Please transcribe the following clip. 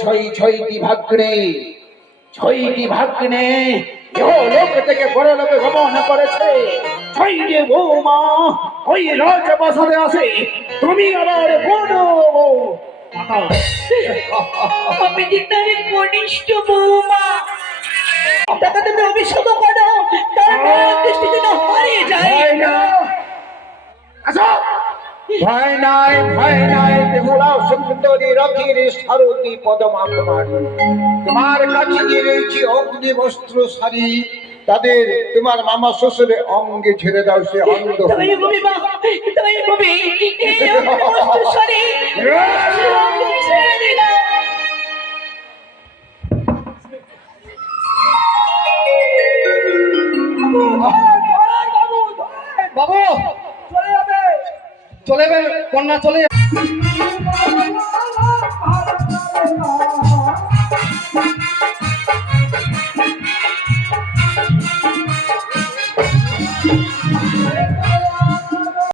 ছয়টি ভাগ্নে, 6টি ভাগ্নে লোক থেকে বড় লোকে গমন করেছে। 6টি বৌমা ওই রাজপ্রাসাদে আছে, তুমি আবার বলো আমি দিতারে কনিষ্ঠ বৌমা, তাকে তুমি অভিশাপ করো, তার দৃষ্টিতে না হারিয়ে যায়। ভয় নাই বেহুলা সুন্দরী রথের সারথি পদমা কুমারী, তোমার কাছে গিয়ে রয়েছে অগ্নি বস্ত্র শাড়ি, তাদের তোমার মামা শ্বশুরের অঙ্গে ছেড়ে দাও, সে অন্ধ তাই বলি মা, তাই বলি এই অগ্নিবস্ত্র শাড়ি ছেড়ে দিলাম। বাবু চলে যাবে, কন্যা চলে যাবে।